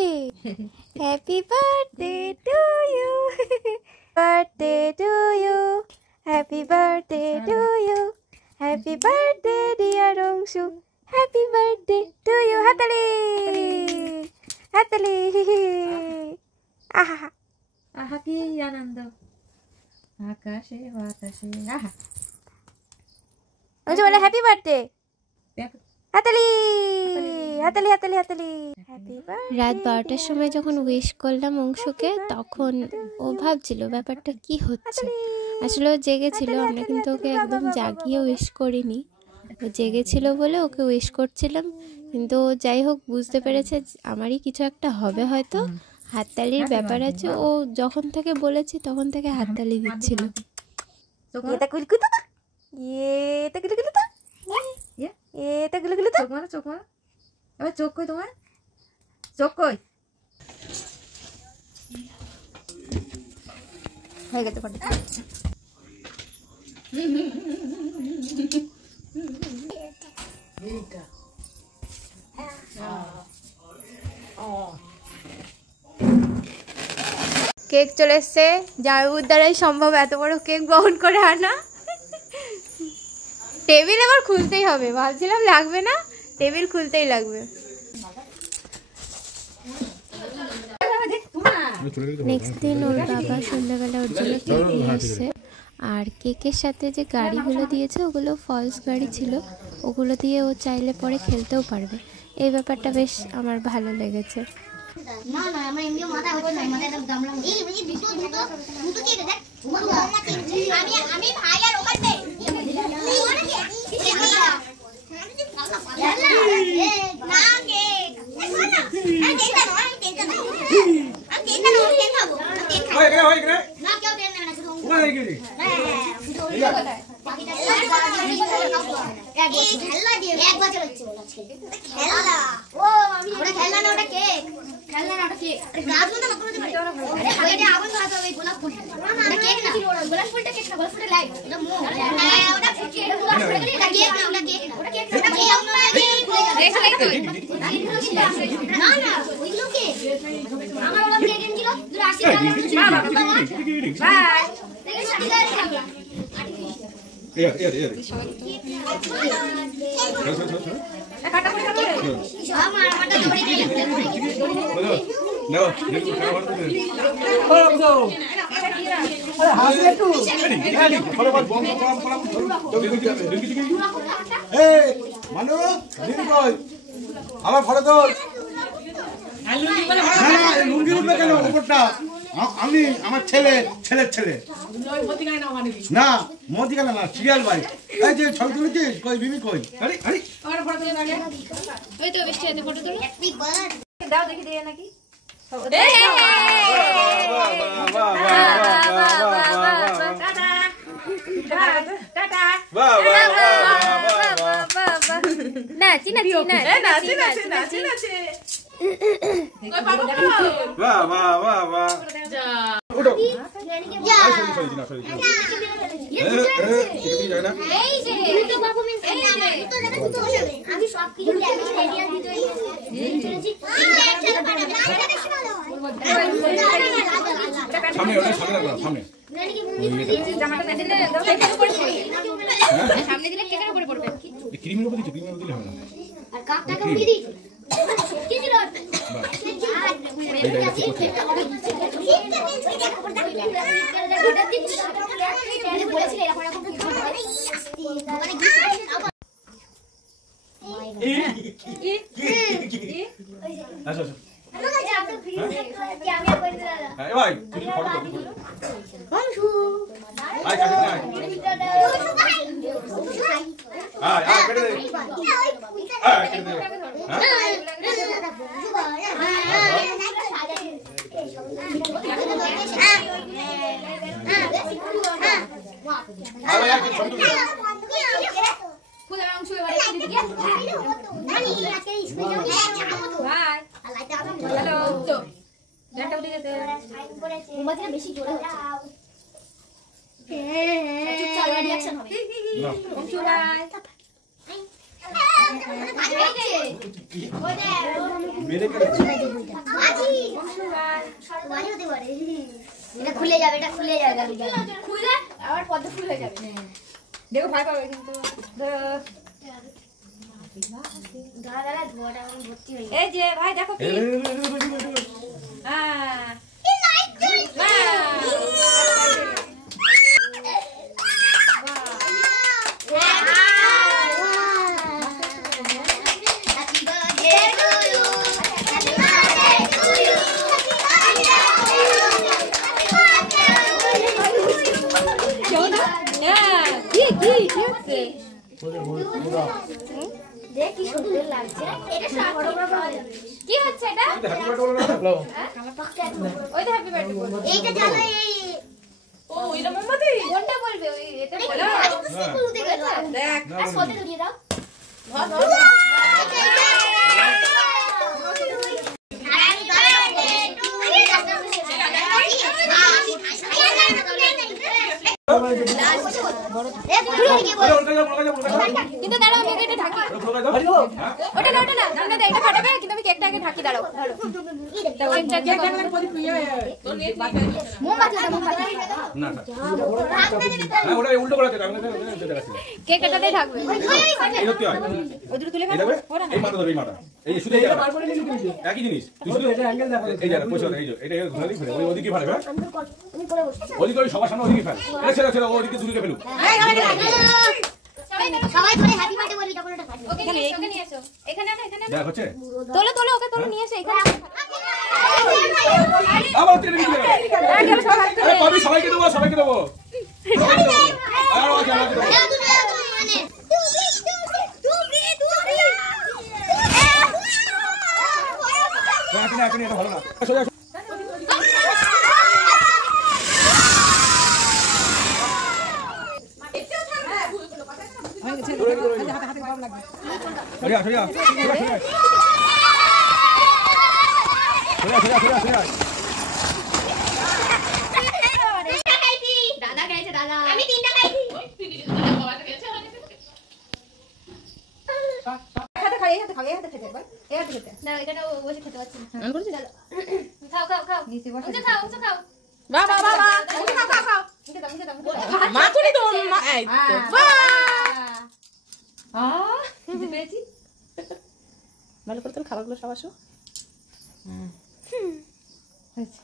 birthday. Happy birthday to you. Birthday to you. Happy birthday to you. Happy birthday dear Ongshu. Happy birthday to you. Hatali. Hatali. Aha. Aha ki anando. Akashe batashe. Aha. Ongshu bola happy birthday. হাতালি হাতালি হাতালি হাতালি। রাত 12টার সময় যখন wish করলাম অংশুকে, তখন ও ভাবছিল ব্যাপারটা কি হচ্ছে। আসলে ও জেগেছিল, আমরা কিন্তু ওকে একদম জাগিয়ে উইশ করিনি। ও জেগেছিল বলে ওকে উইশ করছিলাম, কিন্তু ও যাই হোক বুঝতে পেরেছে আমারই কিছু একটা হবে, হয়তো হাততালির ব্যাপার আছে। ও যখন থেকে বলেছি তখন থেকে হাততালি দিচ্ছিল। এটা গুলো গুলো তো চোখ মারো এবার চোখ কই তোমার চোখ কই হয়ে গেছে ফটো কেক চলে এসছে, জামাইবাবুর দ্বারাই সম্ভব এত বড় কেক বহন করে আনা। টেবিল এবার খুলতেই হবে, ভাবছিলাম লাগবে না, টেবিল খুলতেই লাগবে। নেক্সট দিন ওর বাবা সন্ধ্যাবেলা ওর জন্য কেক নিয়ে এসছে, আর কেকের সাথে যে গাড়িগুলো দিয়েছে ওগুলো ফলস গাড়ি ছিল, ওগুলো দিয়ে ও চাইলে পরে খেলতেও পারবে। এই ব্যাপারটা বেশ আমার ভালো লেগেছে। না না আমরা এমনি মাথা হচ্ছে না, মাথা একদম দামলাম। এই দুটো কি রে? আমি ভাই আর ওখান থেকে আমার ফটো তো লুঙ্গি উঠবে কেন উপরটা? আমি আমার ছেলের ছেলে না, মদিখানা না, সিরিয়াল ভাই। এই যে ছবি তুলেছিস, কই বিমি কই? আরে আরে ওই তো বৃষ্টি হাতে ফটো তুলো, দাও দেখি দিয়ে নাকি সামনে দিলে কেকের উপরে পড়বে, ক্রিমের উপরে দিতে, ক্রিমের উপরে দিলে হবে না। আর কাপটাকে উঠিয়ে দিই কি ছিল বেশি জোরে হচ্ছে রিঅ্যাকশন হবে মেরে তোমারই হতে পারে। এটা খুলে যাবে, এটা খুলে যাবে। খুলে আবার পদ্ম ফুল হয়ে যাবে। দেখো ভয় পাবে কিন্তু। দাদা ধোয়াটা আমার ভর্তি হয়ে এই যে ভাই দেখো কি দেখ কি সুন্দর লাগছে। এটা বড় বড় কি হচ্ছে এটা? ওই তো হ্যাপি বার্থডে বলবো। এইটা জানো এই ও এটা মোমবাতি কোনটা বলবে? ওই এটা বলো। খুলতে গেল। দেখ আর সতে ধরিয়ে দাও। কিন্তু দাঁড়াও, আমি এটা ঢাকি। ওটা না, তোমরা এটা ফাটাবে, কিন্তু আমি কেকটা আগে ঢাকি। দাঁড়াও, ধরো। মোমবাতি, ওটা মোমবাতি। কেকটাতে ঢাকবে। ওদের তুলে ফেলো। একই জিনিস এই জায়গা পয়সা এটা ঘুরে ফেলে ওদিকে ফেলে ওদিকে সবার সামনে ওদিকে ফেলে ছেড়ে ছেড়ে ওদিকে দূরে ফেলুক সবাই ধরে হ্যাপি বার্থডে বলবি তখন ওটা ফাটবে। ওকে নিয়ে এসো। এখানে না, এখানে না। দেখ হচ্ছে তোলো, তোলো, ওকে তোলো, নিয়ে এসো এখানে। আবার টেনে নিয়ে আরে পাবি সবাইকে দেবো সবাইকে দেবো এখন এটা ভালো না দাদা খাইছে, দাদা আমি তিনটা খাইছি। হাতে খাই হাতে খাই হাতে খেতে একবার এই হাতে খেতে না, এখানে ও বসে খেতে পারছি না। আমি করছি চলো। খাও, খাও, খাও। নিচে বসে উঠে খাও, উঠে খাও। বাহ বাহ বাহ বাহ খাও খাও খাও মুখে দাও, মুখে দাও, মুখে দাও। মা তুলি তো মা এই বাহ খেতে পেয়েছি ভালো করে তোর খাবারগুলো সব আসো হয়েছে